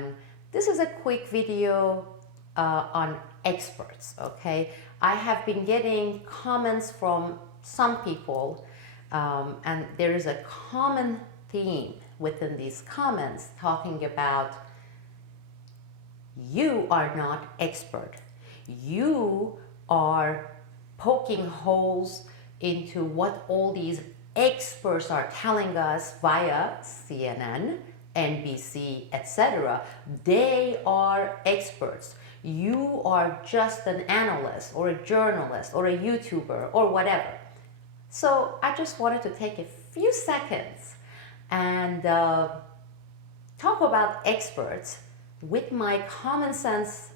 everyone. This is a quick video on experts, okay? I have been getting comments from some people and there is a common theme within these comments talking about you are not expert. You are poking holes into what all these experts are telling us via CNN, NBC, etc. They are experts. You are just an analyst or a journalist or a YouTuber or whatever. So I just wanted to take a few seconds and talk about experts with my common sense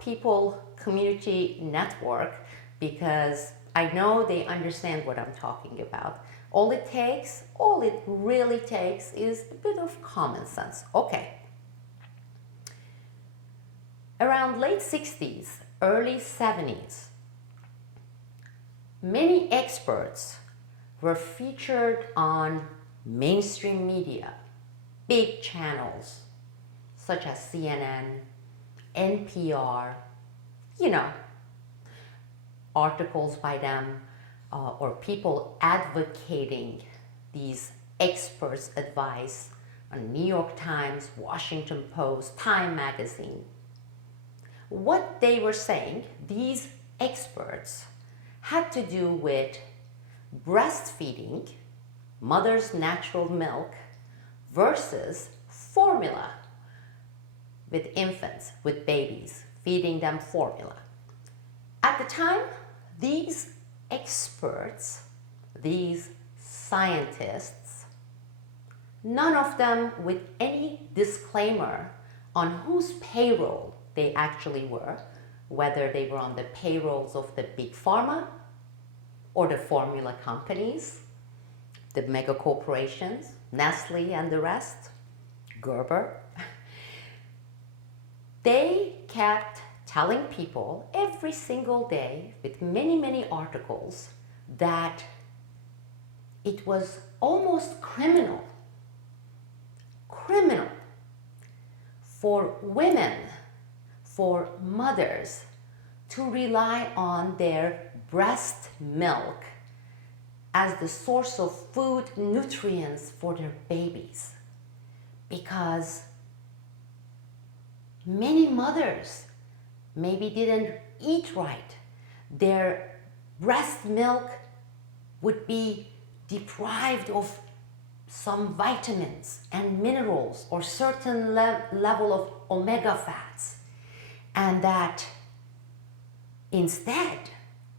people community network, because I know they understand what I'm talking about. All it really takes is a bit of common sense. Okay. Around late 60s, early 70s, many experts were featured on mainstream media, big channels such as CNN, NPR, articles by them or people advocating these experts' advice on New York Times, Washington Post, Time magazine. What they were saying, these experts, had to do with breastfeeding, mother's natural milk, versus formula with infants, with babies, feeding them formula. At the time, these experts, these scientists, none of them with any disclaimer on whose payroll they actually were, whether they were on the payrolls of the big pharma or the formula companies, the mega corporations, Nestle and the rest, Gerber. They kept telling people every single day with many, many articles that it was almost criminal for women, for mothers, to rely on their breast milk as the source of food nutrients for their babies, because many mothers maybe didn't eat right. Their breast milk would be deprived of some vitamins and minerals or certain level of omega fats, and that instead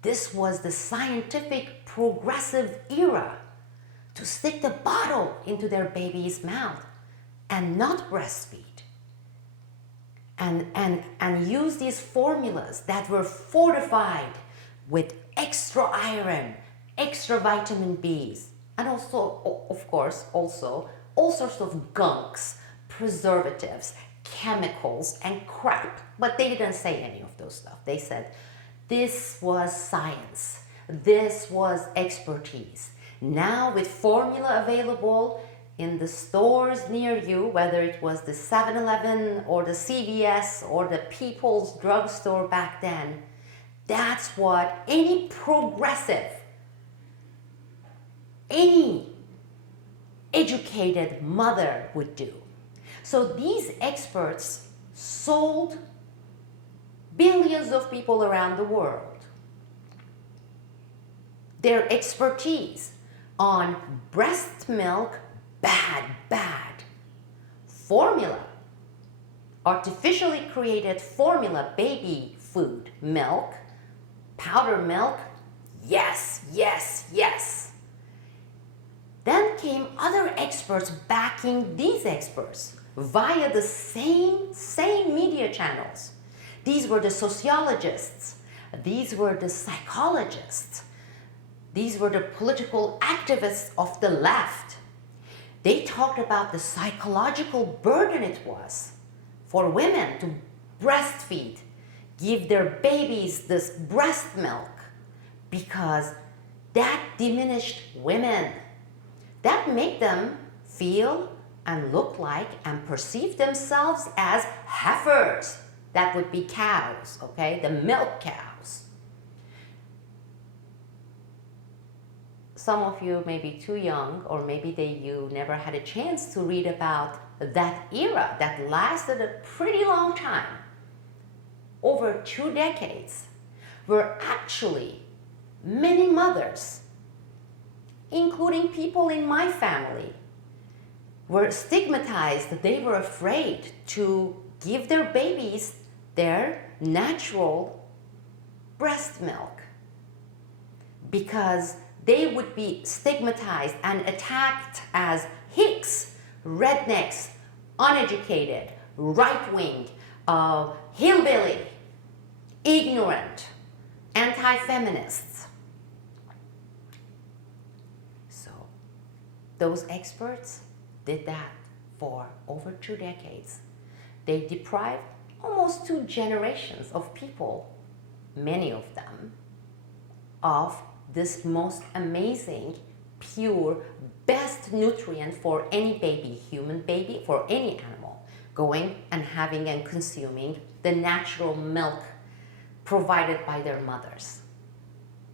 this was the scientific progressive era to stick the bottle into their baby's mouth and not breastfeed. And use these formulas that were fortified with extra iron, extra vitamin Bs, and also, of course, also all sorts of gunks, preservatives, chemicals, and crap. But they didn't say any of those stuff. They said this was science, this was expertise. Now with formula available in the stores near you, whether it was the 7-Eleven or the CVS or the People's Drugstore back then, that's what any progressive, any educated mother would do. So these experts sold billions of people around the world their expertise on breast milk, bad. Formula, artificially created formula, baby food, milk, powder milk, yes. Then came other experts backing these experts via the same media channels. These were the sociologists, these were the psychologists, these were the political activists of the left. They talked about the psychological burden it was for women to breastfeed, give their babies this breast milk, because that diminished women. That made them feel and look like and perceive themselves as heifers. That would be cows, okay? The milk cows. Some of you may be too young, or maybe you never had a chance to read about that era that lasted a pretty long time, over 2 decades, where actually many mothers, including people in my family, were stigmatized. They were afraid to give their babies their natural breast milk because they would be stigmatized and attacked as hicks, rednecks, uneducated, right-wing, hillbilly, ignorant, anti-feminists. So those experts did that for over 2 decades. They deprived almost 2 generations of people, many of them, of this most amazing, pure, best nutrient for any baby, human baby, for any animal, going and having and consuming the natural milk provided by their mothers.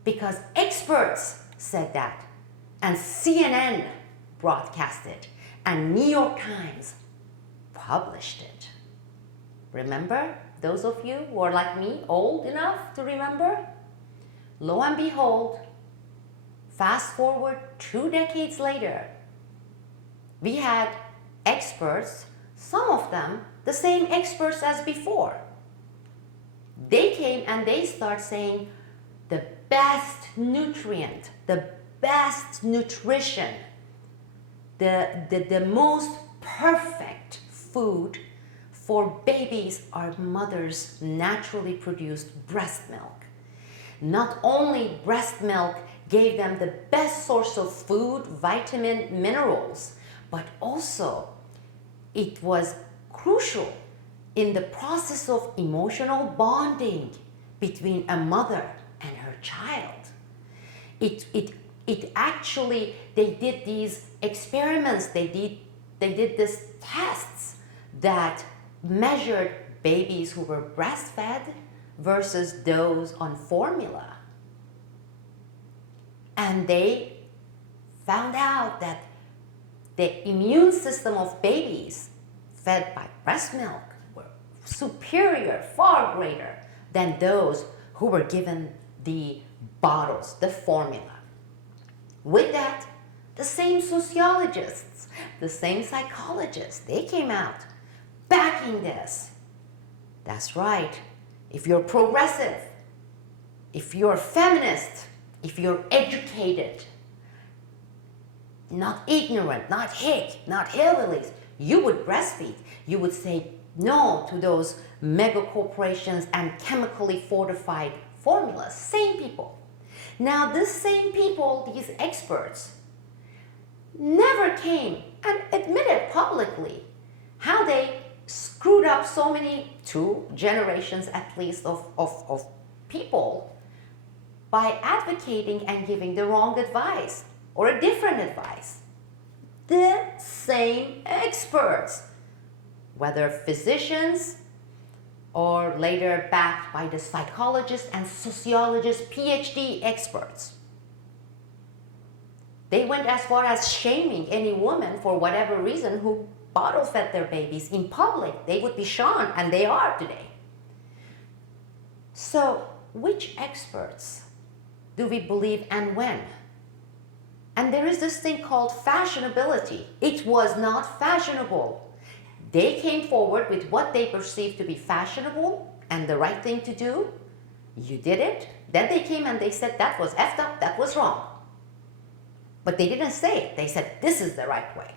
Because experts said that, and CNN broadcast it, and New York Times published it. Remember, those of you who are like me, old enough to remember? Lo and behold, fast forward 2 decades later, we had experts, some of them the same experts as before. They came and they start saying the best nutrient, the best nutrition, the most perfect food for babies are mother's naturally produced breast milk. Not only breast milk gave them the best source of food, vitamin, minerals, but also it was crucial in the process of emotional bonding between a mother and her child. It actually, they did these experiments, they did these tests that measured babies who were breastfed versus those on formula. And they found out that the immune system of babies fed by breast milk were superior, far greater than those who were given the bottles, the formula. With that, the same sociologists, the same psychologists, they came out backing this. That's right. If you're progressive, if you're feminist, if you're educated, not ignorant, not hick, not hillbillies, you would breastfeed. You would say no to those mega corporations and chemically fortified formulas. Same people. Now, these same people, these experts, never came and admitted publicly how they screwed up so many, 2 generations at least of people by advocating and giving the wrong advice or a different advice. The same experts, whether physicians or later backed by the psychologists and sociologists, PhD experts. They went as far as shaming any woman for whatever reason who bottle fed their babies in public. They would be shunned, and they are today. So, which experts do we believe and when? And there is this thing called fashionability. It was not fashionable. They came forward with what they perceived to be fashionable and the right thing to do. You did it. Then they came and they said that was effed up, that was wrong. But they didn't say it. They said this is the right way.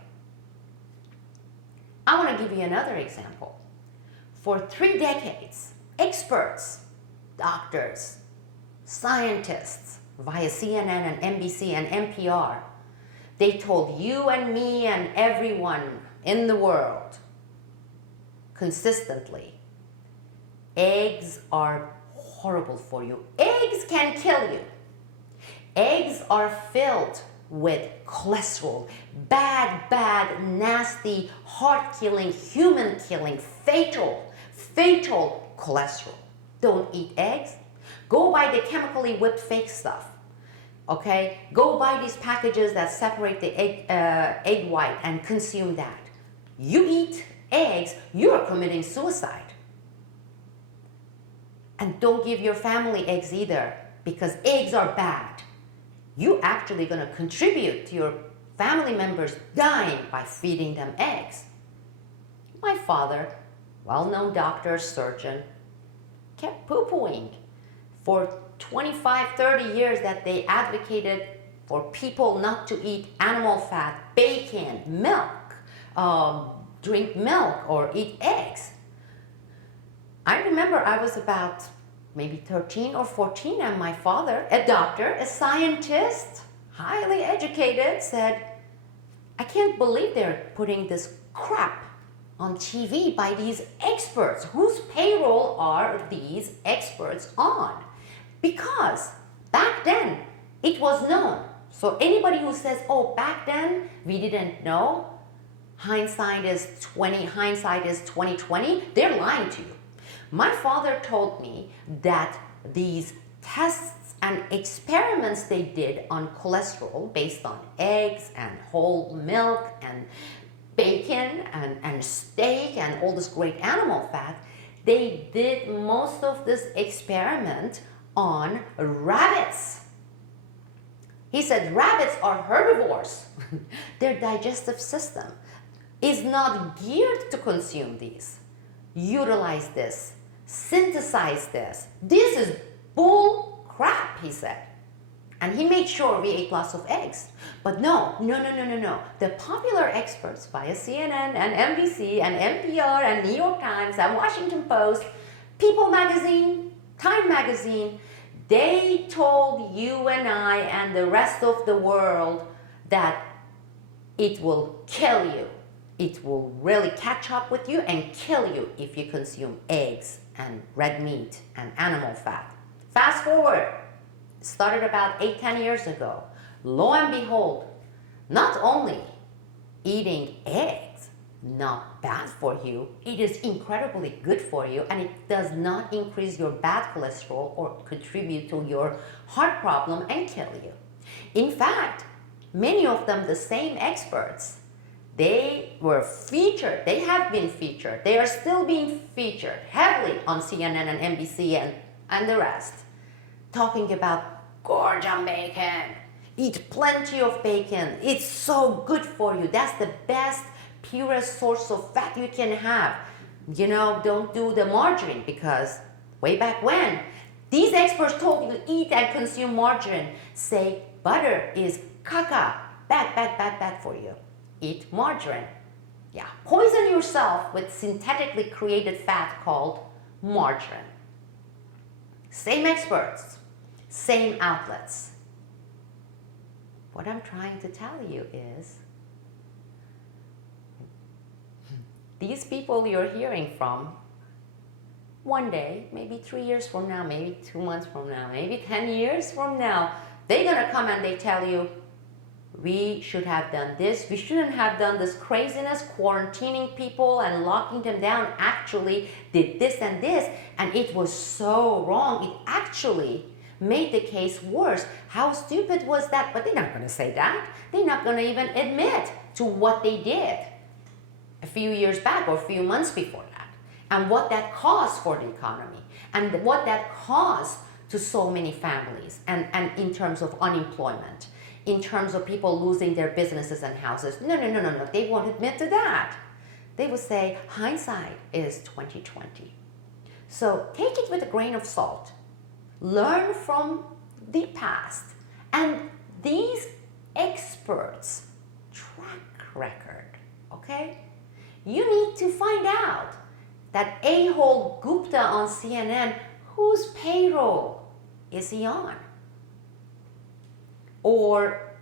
I want to give you another example. For 3 decades, experts, doctors, scientists, via CNN and NBC and NPR, they told you and me and everyone in the world consistently, eggs are horrible for you. Eggs can kill you. Eggs are filled with cholesterol. Bad, bad, nasty, heart-killing, human-killing, fatal cholesterol. Don't eat eggs. Go buy the chemically whipped fake stuff. Okay? Go buy these packages that separate the egg white and consume that. You eat eggs, you are committing suicide. And don't give your family eggs either, because eggs are bad. You actually going to contribute to your family members dying by feeding them eggs. My father, well-known doctor, surgeon, kept poo-pooing for 25, 30 years that they advocated for people not to eat animal fat, bacon, milk, drink milk or eat eggs. I remember I was about maybe 13 or 14 and my father, a doctor, a scientist, highly educated, said, I can't believe they're putting this crap on TV by these experts. Whose payroll are these experts on? Because back then it was known. So anybody who says, oh, back then we didn't know, hindsight is 2020, they're lying to you. My father told me that these tests and experiments they did on cholesterol based on eggs and whole milk and bacon and steak and all this great animal fat, they did most of this experiment on rabbits. He said rabbits are herbivores. Their digestive system is not geared to consume these. Utilize this, synthesize this. This is bull crap, he said. And he made sure we ate lots of eggs. But no. The popular experts via CNN and NBC and NPR and New York Times and Washington Post, People magazine, Time magazine, they told you and I and the rest of the world that it will kill you. It will really catch up with you and kill you if you consume eggs and red meat and animal fat. Fast forward, it started about 8-10 years ago. Lo and behold, not only eating eggs, not bad for you, it is incredibly good for you, and it does not increase your bad cholesterol or contribute to your heart problem and kill you. In fact, many of them, the same experts, they were featured, they have been featured, they are still being featured heavily on CNN and NBC and the rest, talking about gorge on bacon, eat plenty of bacon, it's so good for you, that's the best, purest source of fat you can have. You know, don't do the margarine, because way back when, these experts told you to eat and consume margarine, say butter is caca, bad for you. Eat margarine. Yeah, poison yourself with synthetically created fat called margarine. Same experts, same outlets. What I'm trying to tell you is, these people you're hearing from, one day, maybe 3 years from now, maybe 2 months from now, maybe 10 years from now, they're gonna come and they tell you, we should have done this, we shouldn't have done this craziness, quarantining people and locking them down, actually did this and this, and it was so wrong, it actually made the case worse. How stupid was that? But they're not going to say that. They're not going to even admit to what they did a few years back or a few months before that, and what that caused for the economy, and what that caused to so many families, and in terms of unemployment, in terms of people losing their businesses and houses. No, they won't admit to that. They will say hindsight is 2020. So take it with a grain of salt. Learn from the past and these experts' track record, okay? You need to find out that a-hole Gupta on CNN, whose payroll is he on? Or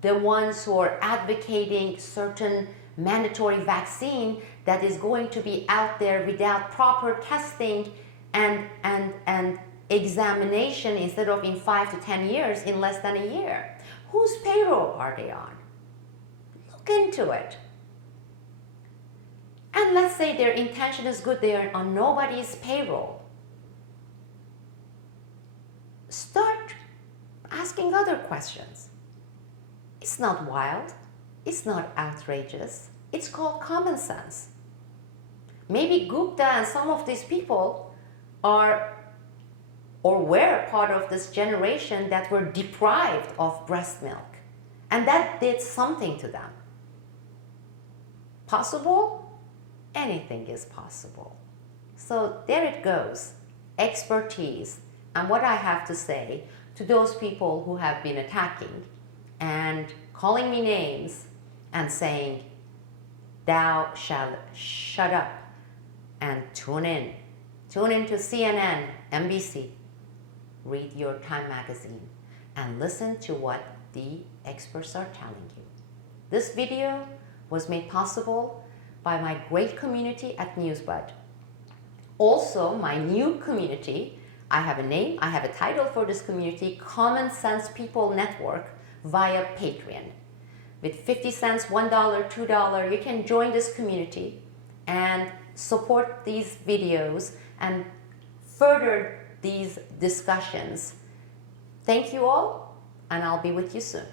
the ones who are advocating certain mandatory vaccine that is going to be out there without proper testing and examination, instead of in 5 to 10 years, in less than a year. Whose payroll are they on? Look into it. And let's say their intention is good, they are on nobody's payroll. Start asking other questions. It's not wild. It's not outrageous. It's called common sense. Maybe Gupta and some of these people are or were part of this generation that were deprived of breast milk. And that did something to them. Possible? Anything is possible. So there it goes. Expertise. And what I have to say to those people who have been attacking and calling me names and saying, thou shalt shut up and tune in. Tune in to CNN, NBC. Read your Time magazine and listen to what the experts are telling you. This video was made possible by my great community at Newsbud. Also, my new community, I have a name, I have a title for this community, Common Sense People Network via Patreon. With 50 cents, $1, $2, you can join this community and support these videos and further these discussions. Thank you all, and I'll be with you soon.